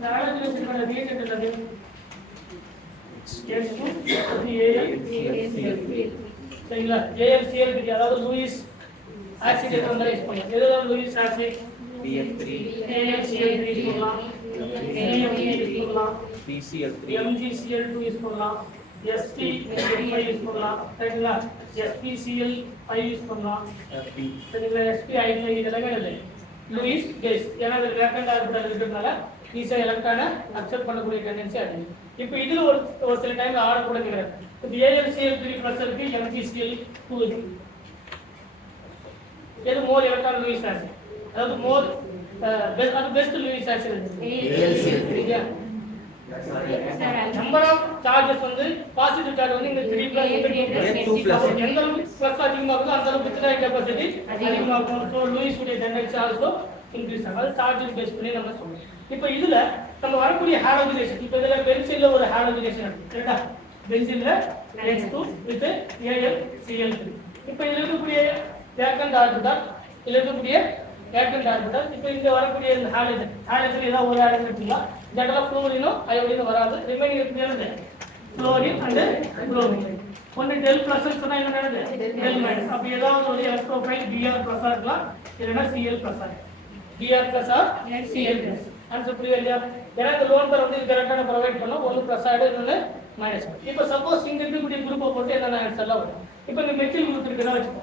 இந்த ஹாலஜனேஷனுக்கான ரியேஜென்ட் என்னது? H2AlCl. சரிங்களா? AlCl இருக்கு. அதாவது லூயிஸ் ஆசிட் என்ற யூஸ் பண்ணலாம். எதுதான் Lewis acid? BF3 AlCl3 use பண்ணலாம். NaMg யூஸ் பண்ணலாம். BCl3 MgCl2 யூஸ் பண்ணலாம். Sp5 யூஸ் பண்ணலாம். சரிங்களா? SpCl5 யூஸ் பண்ணலாம். FP சரிங்களா? Sp5 இதெல்லாம் என்னது? Lewis case. ஏன்னா இது ரியாக்டன்ட் ஆர்பிட்டல் இருக்கிறதுனால ஈஸியா எலக்ட்ரானை அக்செப்ட் பண்ணக்கூடிய டெண்டன்சி அதிகம். இப்போ இதுல ஒரு சில டைம்ல ஆர்டர் கூட கிடையாது. இப்போ AlCl3 பிளஸ் இருக்கு, MgCl2 இருக்கு. எது மோர் எலக்ட்ரான் லூயிஸ் ஆசிட்? அதாவது more best Lewis acid AlCl3. Number of charges வந்து பாசிட்டிவ் சார்ஜ் வந்து இந்த 3 பிளஸ் 2 பிளஸ் எந்த அளவுக்கு பிளஸ் அதிகமா இருக்கோ அந்த அளவுக்கு வித்ட்ராயல் கெபாசிட்டி அதிகமா இருக்கும். சோ லூயிஸ் உடைய டெண்டன்சி ஆல்சோ இன்கிரீஸ் ஆகும். அது சார்ஜ் பேஸ் பண்ணி நம்ம சொல்றோம். இப்போ இதுல நம்ம வரக்கூடிய ஹாலோஜனேஷன், இப்போ இதுல பென்சில்ல ஒரு ஹாலோஜனேஷன் இருக்கு. கரெக்ட்டா? பென்சில்ல H2 with AlCl3. இப்போ இதுல இருக்கக்கூடிய ரியாக்டன்ட் ஆர்பிட்டல், இதுல இருக்கக்கூடிய ரியாக்டன்ட் ஆர்பிட்டல், இப்போ இங்க வரக்கூடிய இந்த ஹாலஜன் ஏதாவது ஒரு ஹாலஜன் இருக்குங்களா? ஜெனரலா ஃப்ளோரினோ அயோடினோ வராது. ரிமைனிங் இருக்கிறது ஃப்ளோரின் அண்ட் புரோமின். ஒன்னு டெல் பிளஸ் சொன்னா என்ன நடக்குது? Del minus. அப்ப ஏதாவது ஒரு எலக்ட்ரோஃபைல் Br பிளஸ் இருக்கலாம், இல்லனா Cl பிளஸ் ஆகும். Br plus or Cl plus. Answer புரியுதா இல்லையா? ஏன்னா இந்த லோன் பேர் வந்து கரெக்டான ப்ரொவைட் பண்ணோம். ஒன்னு பிளஸ் ஆயிடு, இன்னொன்னு மைனஸ். இப்போ சப்போஸ் இங்க இருக்கக்கூடிய குரூப்பை போட்டு என்னென்ன ஆன்சர்லாம் வரும்? இப்போ இந்த மெத்தில் குரூப் இருக்குன்னா வச்சுக்கோ.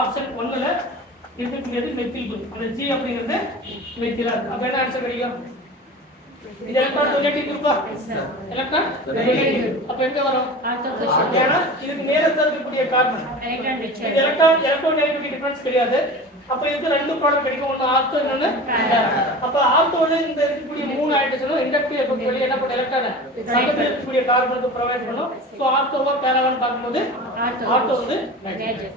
ஆப்ஷன் 1ல இருக்கக்கூடியது மெத்தில் குரூப். அந்த G அப்படிங்கிறது மெத்திலா இருக்கு. அப்ப என்ன ஆன்சர் கிடைக்கும்? இது எலக்ட்ரான் நெகட்டிவ் குரூப்பா? Electron negative. அப்ப எங்க வரும்? ஏன்னா இதுக்கு நேரத்துல இருக்கக்கூடிய கார்பன் எலக்ட்ரான் நெகட்டிவிட்டி டிஃபரன்ஸ் கிடையாது. அப்ப இதுக்கு ரெண்டு ப்ராடக்ட் கிடைக்கும். ஒன்னு ஆர்த்தோ, இன்னொன்னு அப்ப ஆர்த்தோல இந்த இருக்கக்கூடிய மூணு ஹைட்ரஜனும் இண்டக்டிவ் எஃபெக்ட் வழியா என்ன பண்ண எலக்ட்ரானை பக்கத்துல இருக்கக்கூடிய கார்பனுக்கு ப்ரொவைட் பண்ணும். சோ ஆர்த்தோவா பேராவான்னு பார்க்கும்போது ஆர்த்தோ வந்து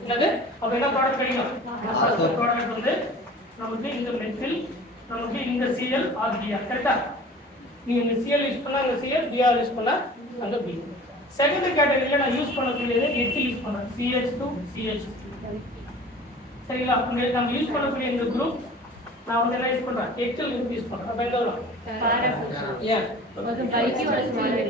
என்னது? அப்ப என்ன ப்ராடக்ட் கிடைக்கும்? ஆர்த்தோ ப்ராடக்ட் வந்து நமக்கு இந்த மெத்தில், நமக்கு இந்த Cl ஆர் Br. கரெக்ட்டா? நீங்க இந்த Cl யூஸ் பண்ணா அந்த Cl, Br யூஸ் பண்ணா அந்த B. செகண்ட் கேட்டகரியில நான் யூஸ் பண்ணக்கூடியது எத்தில் யூஸ் பண்றேன். CH2 CH. சரிங்களா? நம்ம யூஸ் பண்ணக்கூடிய இந்த குரூப் நான் வந்து என்ன யூஸ் பண்றேன்? எத்தில் யூஸ் பண்றேன். அப்ப எங்க வரும்? ஏன்?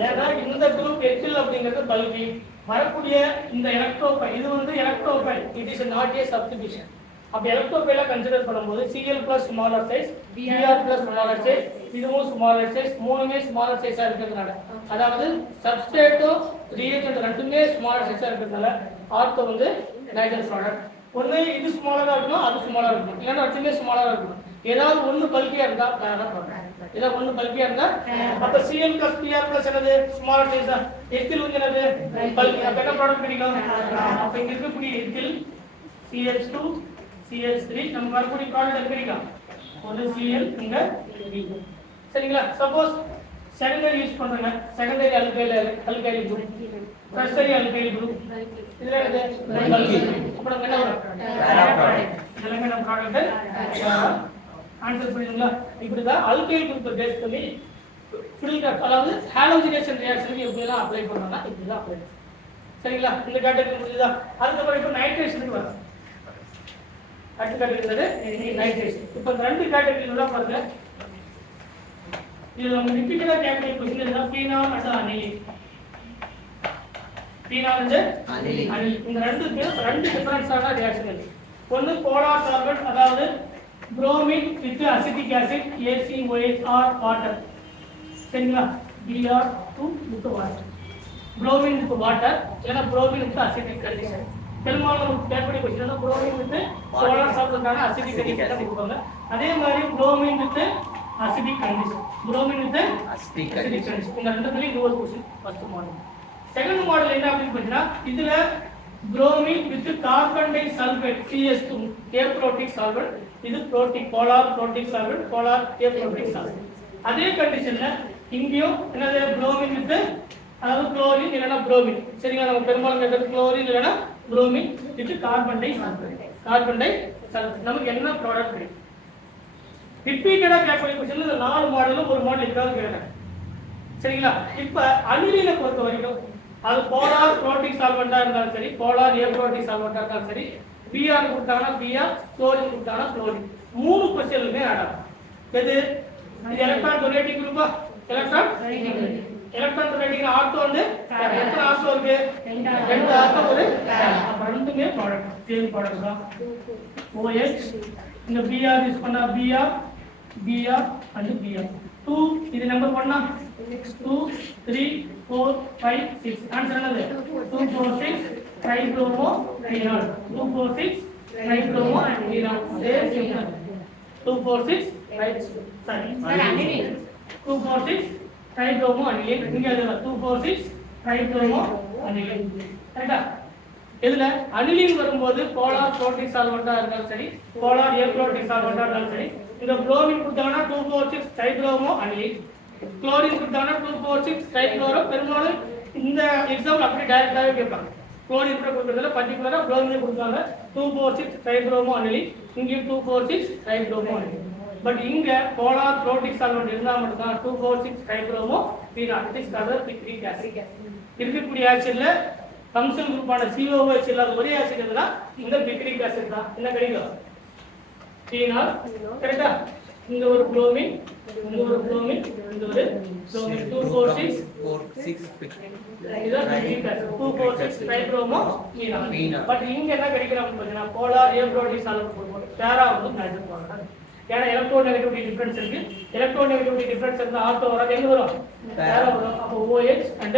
ஏன்னா இந்த குரூப் எத்தில் அப்படிங்கிறது பல்கி வரக்கூடிய இந்த எலக்ட்ரோஃபைல், இது வந்து electrophile, it is not a substitution. அப்ப எலக்ட்ரோஃபைல கன்சிடர் பண்ணும்போது Cl plus smaller size, Br plus smaller size, இதுவும் ஸ்மாலர் சைஸ், மூணுமே ஸ்மாலர் சைஸா இருக்கிறதுனால, அதாவது சப்ஸ்ட்ரேட்டும் ரியேஜென்ட் ரெண்டுமே ஸ்மாலர் சைஸா இருக்கிறதுனால ஆர்த்தோ வந்து நைட்ரஜன் ப்ராடக்ட். ஒண்ணு இது ஸ்மாலரா இருக்கணும், அது ஸ்மாலரா இருக்கணும், இல்லைன்னா ரெண்டுமே ஸ்மாலரா இருக்கணும். ஏதாவது ஒண்ணு பல்கியா இருந்தா ஏதாவது ஒண்ணு பல்கியா இருந்தா அப்ப Cl பிளஸ் Br பிளஸ் என்னது? ஸ்மாலர் சைஸா. எத்தில் வந்து என்னது? பல்கி. அப்ப என்ன ப்ராடக்ட் கிடைக்கும்? அப்ப இங்க இருக்கக்கூடிய எத்தில் CH2 CH3 நம்ம வரக்கூடிய ப்ராடக்ட் கிடைக்கும். ஒன்று Cl, இங்க B. சரிங்களா? சப்போஸ் செகண்டரி யூஸ் பண்றாங்க, secondary alkyl group, tertiary alkyl group, இதுல என்னது? அப்புறம் என்ன வரும்? இதெல்லாம் நம்ம ப்ராடக்ட் ஆன்சர் புரியுதுங்களா? இப்படிதான் அல்கைல் குரூப்பை பேஸ் பண்ணி ஃபில்டர், அதாவது ஹாலோஜனேஷன் ரியாக்ஷனுக்கு எப்படி எல்லாம் அப்ளை பண்ணணும்னா இப்படி தான் அப்ளை. சரிங்களா? இந்த கேட்டகரி புரியுதா? அதுக்கப்புறம் இப்போ நைட்ரேஷனுக்கு வரும். அடுத்த கேட்டகரி நைட்ரேஷன். இப்போ இந்த ரெண்டு கேட்டகரியில பாருங்க. இது நம்ம ரிப்பீட்டடா கேட்கக்கூடிய क्वेश्चन இதுதான். Phenol and aniline. Phenol and aniline. இந்த ரெண்டு டிஃபரன்ஸான ரியாக்ஷன் இருக்கு. ஒன்னு போலார் சால்வெண்ட், அதாவது bromine with acetic acid ACOH water. சரிங்களா? Br2 with water. Bromine with water, இல்லனா புரோமின் வித் அசிட்டிக் கண்டிஷன். பெரும்பாலும் நமக்கு கேட்கக்கூடிய क्वेश्चन புரோமின் வித் போலார் சால்வெண்டான அசிட்டிக் கண்டிஷன் கொடுப்பாங்க. அதே மாதிரி bromine with acetic condition, bromine with acetic condition. இந்த ரெண்டுத்துலயும் இது ஒரு question first model. Second model என்ன அப்படின்னு பார்த்தீங்கன்னா, இதுல bromine with carbon disulphate CH2 aprotic solvent, இது protic polar protic solvent, polar aprotic solvent. அதே கண்டிஷன்ல இங்கேயும் என்னது? புரோமின் வித், அதாவது குளோரின் இல்லனா புரோமின். சரிங்களா? நம்ம பெரும்பாலும் கேட்டது குளோரின் இல்லனா bromine with carbon disulphate. Carbon disulphate நமக்கு என்ன ப்ராடக்ட் கிடைக்கும்? ரிப்பீட்டடா கேட்கக்கூடிய क्वेश्चन இந்த நாலு மாடலும் ஒரு மாடல் இருக்காது கேக்குறாங்க. சரிங்களா? இப்ப அனிலினை பொறுத்த வரைக்கும் அது போலார் புரோட்டிக் சால்வெண்டா இருந்தாலும் சரி, போலார் ஏப்ரோட்டிக் சால்வெண்டா இருந்தாலும் சரி, Br கொடுத்தாங்கன்னா Br, குளோரின் கொடுத்தாங்கன்னா குளோரின், மூணு क्वेश्चनலுமே ஆட் ஆகும். எது? இது எலக்ட்ரான் டொனேட்டிங் குரூப்பா எலக்ட்ரான் டொனேட்டிங் ஆர்த்தோ வந்து எத்தனை ஆர்த்தோ இருக்கு ரெண்டு ஆர்த்தோ ஒரு அப்ப ரெண்டுமே ப்ராடக்ட் சேம் ப்ராடக்ட் தான் OH இந்த Br யூஸ் பண்ணா Br and Br 2 இது நம்பர் 1 2 3 4 5 6 ஆன்சர் என்னது 2 4 6 tribromo phenol 2 4 6 tribromo phenol same simple 2 4 6 right sorry 2 4 6 tribromo aniline இங்க அது 2 4 6 ட்ரைப்ரோமோ அனிலின் கரெக்ட்டா இதுல அனிலின் வரும்போது போலார் புரோட்டிக் சால்வெண்டா இருந்தாலும் சரி போலார் ஏப்ரோட்டிக் சால்வெண்டா இருந்தாலும் சரி இந்த புளோரின் கொடுத்தாங்கன்னா 246 ட்ரைப்ரோமோ அனிலின் குளோரின் கொடுத்தாங்கன்னா 246 ட்ரைப்ளோரோ பெரும்பாலும் இந்த எக்ஸாம்பிள் அப்படி டைரக்டாவே கேட்பாங்க குளோரின் கூட கொடுக்கறதுல பர்టిక్యులரா புளோரின் கொடுத்தாங்க 246 ட்ரைப்ரோமோ அனிலின் இங்க 246 ட்ரைப்ரோமோ அனிலின் பட் இங்க போலார் புரோட்டிக் சால்வெண்ட் இருந்தா மட்டும் தான் 246 tribromo phenol it is called picric acid இருக்கக்கூடிய ஆசிட்ல ஃபங்க்ஷன் குரூப்பான COOH இல்லாத ஒரே ஆசிட் எதுனா இந்த பிக்ரிக் ஆசிட் தான் என்ன கிடைக்கும் பீனால் கரெக்ட்டா இந்த ஒரு புளோரின் இந்த ஒரு புளோரின் இந்த ஒரு புளோரின் 246 இது picric acid 246 tribromo phenol but இங்க என்ன கிடைக்கும் அப்படினா போலார் ஏப்ரோட்டிக் சால்வெண்ட் போடுவோம் பேரா வந்து நைட்ரஜன் போடுறாங்க ஏன்னா எலக்ட்ரோநெகட்டிவிட்டி டிஃபரன்ஸ் இருக்கு எலக்ட்ரோநெகட்டிவிட்டி டிஃபரன்ஸ் இருந்தா ஆர்த்தோ வராது எங்க வரும் பேரா வரும் அப்ப OH and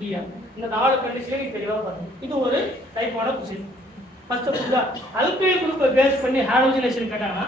Br இந்த நாலு கண்டிஷன்ல நீங்க தெளிவா பாருங்க இது ஒரு டைப்பான क्वेश्चन ஃபர்ஸ்ட் புரியுதா அல்கைல் குரூப்பை பேஸ் பண்ணி ஹாலோஜனேஷன் கேட்டாங்கன்னா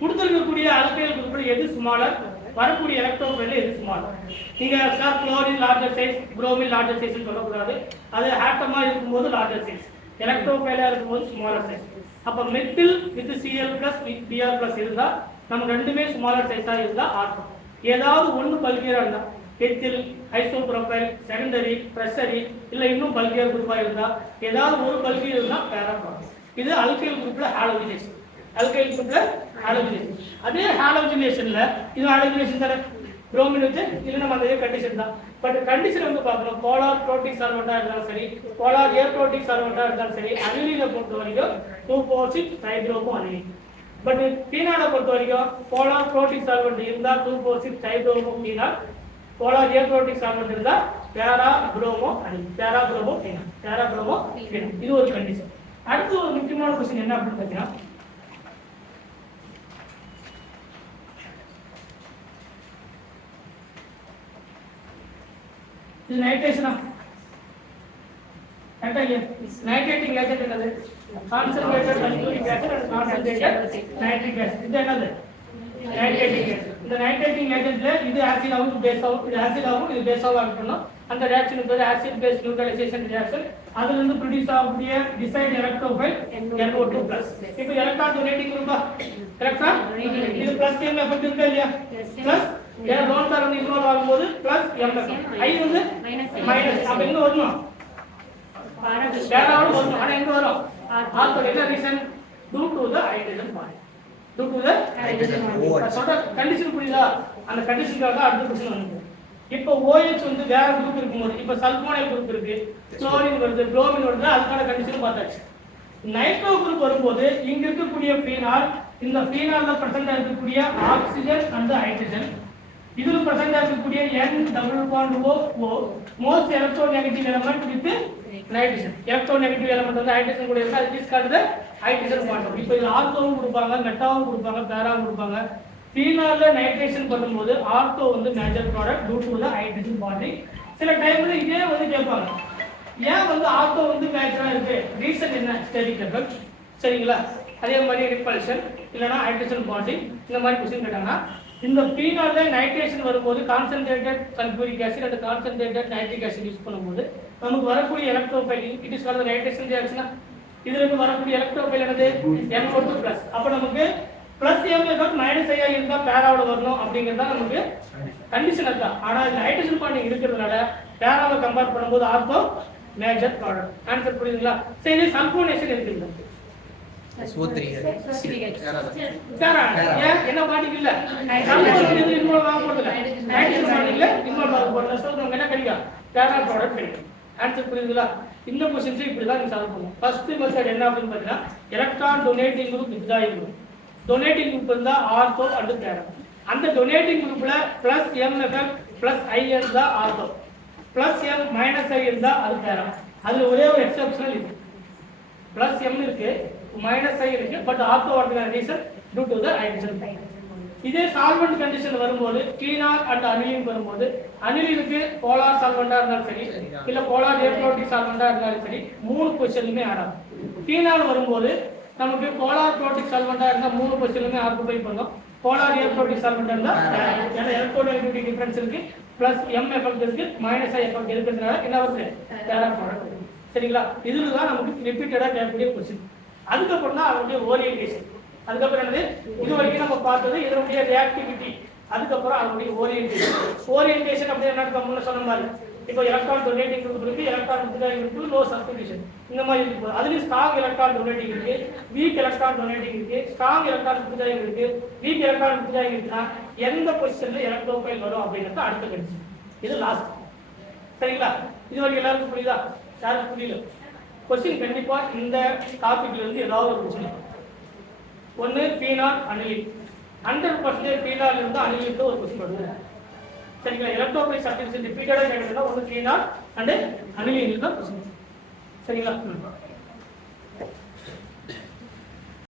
கொடுத்திருக்கக்கூடிய அல்கைல் குரூப்ல எது ஸ்மாலர் வரக்கூடிய எலக்ட்ரோஃபைல் எது ஸ்மாலர் நீங்க sir chlorine larger size bromine larger size சொல்ல கூடாது அது ஆட்டமா இருக்கும்போது லார்ஜர் சைஸ் எலக்ட்ரோஃபைலா இருக்கும்போது ஸ்மாலர் சைஸ் அப்ப methyl with Cl+ with Br+ இருந்தா நம்ம ரெண்டுமே ஸ்மாலர் சைஸா இருந்தா ஆர்த்தம் ஏதாவது ஒன்னு பல்கியரா இருந்தா எத்தில் ஐசோப்ரோபைல் செகண்டரி பிரைமரி இல்ல இன்னும் பல்கியர் குரூப்பா இருந்தா ஏதாவது ஒரு பல்கியர் இருந்தா பேரா ப்ராடக்ட் இது அல்கைல் குரூப்ல ஹாலோஜனேஷன் அல்கைல் குரூப்ல ஹாலோஜனேஷன் அதே ஹாலோஜனேஷன்ல இது ஹாலோஜனேஷன் தான புரோமின் வந்து இல்ல நம்ம அதே கண்டிஷன் தான் பட் கண்டிஷன் வந்து பார்க்கணும் போலார் புரோட்டிக் சால்வெண்டா இருந்தாலும் சரி போலார் ஏப்ரோட்டிக் சால்வெண்டா இருந்தாலும் சரி அனிலினை பொறுத்த வரைக்கும் 246 ட்ரைப்ரோமோ அனிலின் பட் பீனாலை பொறுத்த வரைக்கும் போலார் புரோட்டிக் சால்வெண்ட் இருந்தா 246 tribromo phenol polar aprotic solvent இருந்தா பேரா புரோமோ அனிலின் பேரா புரோமோ பீனால் இது ஒரு கண்டிஷன் அடுத்து ஒரு முக்கியமான क्वेश्चन என்ன அப்படினு பார்த்தீங்கன்னா இது நைட்ரேஷனா நைட்ரேட்டிங் ஏஜென்ட் என்னது concentrated sulphuric acid and concentrated nitric acid இது என்னது நைட்ரேட்டிங் ஏஜென்ட் இந்த நைட்ரேட்டிங் ஏஜென்ட்ல இது ஆசிட் ஆகும் பேஸ் ஆகும் இது ஆசிட் ஆகும் இது பேஸ் ஆகும் பண்ணனும் அந்த ரியாக்ஷன் பேர் ஆசிட் பேஸ் நியூட்ரலைசேஷன் ரியாக்ஷன் அதுல இருந்து ப்ரொடியூஸ் ஆகக்கூடிய டிசைட் எலக்ட்ரோஃபைல் NO2+ இப்போ எலக்ட்ரான் டொனேட்டிங் குரூப்பா எலக்ட்ரான் இது பிளஸ் m எஃபெக்ட் இருக்கா இல்லையா plus A loan carbon involve ஆகும்போது பிளஸ் m ஐ வந்து மைனஸ் அப்ப எங்க வரணும் பேராவோட வரணும் ஆனா எங்க வரும் ஆல்பா என்ன reason due to the hydrogen bond due to the hydrogen bond சொல்ற கண்டிஷன் புரியுதா அந்த கண்டிஷனுக்காக அடுத்த क्वेश्चन வந்து இப்போ OH வந்து வேற குரூப் இருக்கும்போது இப்போ சல்போனைல் குரூப் இருக்கு குளோரின் வருது புரோமின் வருது அதுக்கான கண்டிஷன் பார்த்தாச்சு நைட்ரோ குரூப் வரும்போது இங்க இருக்கக்கூடிய ஃபீனால் இந்த ஃபீனால்ல பிரசன்ட் இருக்கக்கூடிய ஆக்ஸிஜன் and ஹைட்ரஜன் இதுல பிரசன்ட் இருக்கக்கூடிய N=O most electronegative element with nitrogen electronegative element வந்து ஹைட்ரஜன் கூட இருந்தா it is called hydrogen bond இப்போ இது ஆர்த்தோவும் கொடுப்பாங்க மெட்டாவும் கொடுப்பாங்க பேராவும் கொடுப்பாங்க ஃபீனால்ல நைட்ரேஷன் பண்ணும்போது ஆர்த்தோ வந்து major product due to the hydrogen bonding சில டைம்ல இதே வந்து கேட்பாங்க ஏன் வந்து ஆர்த்தோ வந்து மேஜரா இருக்கு ரீசன் என்ன ஸ்டெரிக் எஃபெக்ட் சரிங்களா அதே மாதிரி ரிப்பல்ஷன் இல்லனா ஹைட்ரஜன் பாண்டிங் இந்த மாதிரி क्वेश्चन கேட்டாங்கன்னா இந்த ஃபீனால்ல நைட்ரேஷன் வரும்போது concentrated sulphuric acid and concentrated nitric acid use பண்ணும்போது நமக்கு வரக்கூடிய electrophile it is called nitration reaction இதுல இருந்து வரக்கூடிய எலக்ட்ரோஃபைல் என்னது NO2+ அப்ப நமக்கு பிளஸ் m எஃபெக்ட் மைனஸ் ஐ இருந்தா பேராவோட வரணும் அப்படிங்கறத நமக்கு கண்டிஷன் அதான் ஆனா இந்த ஹைட்ரஜன் பாண்டிங் இருக்கிறதுனால பேராவை கம்பேர் பண்ணும்போது ஆர்த்தோ மேஜர் ப்ராடக்ட் ஆன்சர் புரியுதுங்களா சரி சல்ஃபோனேஷன் இருக்குங்க SO3 பேரா என்ன பாண்டிங் இல்ல சல்ஃபோனேஷன் இன்வால்வ் ஆக போறதில்ல ஹைட்ரஜன் பாண்டிங்ல இன்வால்வ் ஆக போறதில்ல சோ நமக்கு என்ன கிடைக்கும் பேரா ப்ராடக்ட் கிடைக்கும் ஆன்சர் புரியுதுங்களா இந்த क्वेश्चंस இப்படி தான் நீங்க சால்வ் பண்ணணும் ஃபர்ஸ்ட் மெத்தட் என்ன அப்படினு பார்த்தீங்கன்னா எலக்ட்ரான் டொனேட்டிங் குரூப் இதுதான் இருக்கும் டொனேட்டிங் குரூப் இருந்தா ஆர்த்தோ and பேரா அந்த டொனேட்டிங் குரூப்ல பிளஸ் MFF பிளஸ் I இருந்தா ortho, plus M minus I இருந்தா அது பேரா. அதுல ஒரே ஒரு எக்ஸெப்ஷனல் இருக்கு, பிளஸ் M இருக்கு மைனஸ் I இருக்கு, பட் ஆர்த்தோ வரதுக்கான reason due to the hydrogen. இதே சால்வெண்ட் கண்டிஷன் வரும்போது ஃபீனால் அண்ட் அனிலின் வரும்போது அனிலினுக்கு போலார் சால்வெண்டா இருந்தாலும் சரி இல்ல போலார் ஏப்ரோட்டிக் சால்வெண்டா இருந்தாலும் சரி மூணு பொசிஷனுமே ஆடாது. ஃபீனால் வரும்போது நமக்கு போலார் புரோட்டிக் சால்வெண்டா இருந்தா மூணு பொசிஷனுமே ஆக்குபை பண்ணும், போலார் ஏப்ரோட்டிக் சால்வெண்டா இருந்தா ஏன்னா எலக்ட்ரோநெகட்டிவிட்டி டிஃபரன்ஸ் இருக்கு, பிளஸ் M எஃபெக்ட் இருக்கு, மைனஸ் I எஃபெக்ட் இருக்கிறதுனால என்ன வருது பேரா ப்ராடக்ட். சரிங்களா, இதுல தான் நமக்கு ரிப்பீட்டடா கேட்கக்கூடிய கொஸ்டின். அதுக்கப்புறம் தான் அதனுடைய ஓரியன்டேஷன். அதுக்கப்புறம் என்னது இது வரைக்கும் நம்ம பார்த்தது இதனுடைய ரியாக்டிவிட்டி, அதுக்கப்புறம் அதனுடைய ஓரியன்டேஷன். ஓரியன்டேஷன் அப்படி என்ன முன்ன சொன்ன மாதிரி இப்போ எலக்ட்ரான் டொனேட்டிங் குரூப் இருக்கு, எலக்ட்ரான் வித்ட்ராயிங் இருக்கு, லோ சப்ஸ்டிடியூஷன் இந்த மாதிரி இருக்கு. அதுலயும் ஸ்ட்ராங் எலக்ட்ரான் டொனேட்டிங் இருக்கு, வீக் எலக்ட்ரான் டொனேட்டிங் இருக்கு, ஸ்ட்ராங் எலக்ட்ரான் வித்ட்ராயிங் இருக்கு, வீக் எலக்ட்ரான் வித்ட்ராயிங் இருக்குன்னா எந்த பொசிஷன்ல எலக்ட்ரோஃபைல் வரும் அப்படிங்கிறது அடுத்த கண்டிஷன். இது லாஸ்ட். சரிங்களா, இது வரைக்கும் எல்லாருக்கும் புரியுதா? யாருக்கு புரியல கொஸ்டின் கண்டிப்பா இந்த டாபிக்ல இருந்து ஏதாவது ஒரு கொஸ்டின் ஒன்னு ஃபீனால் அனிலின் 100% ஃபீனால் இருந்து அனிலின் ஒரு கொஸ்டின் வருது. சரிங்களா, எலக்ட்ரோஃபைல் சப்ஸ்டிடியூஷன் ரிப்பீட்டடா கேட்டதுன்னா ஒன்னு ஃபீனால் அண்ட் அனிலின் தான் கொஸ்டின். சரிங்களா.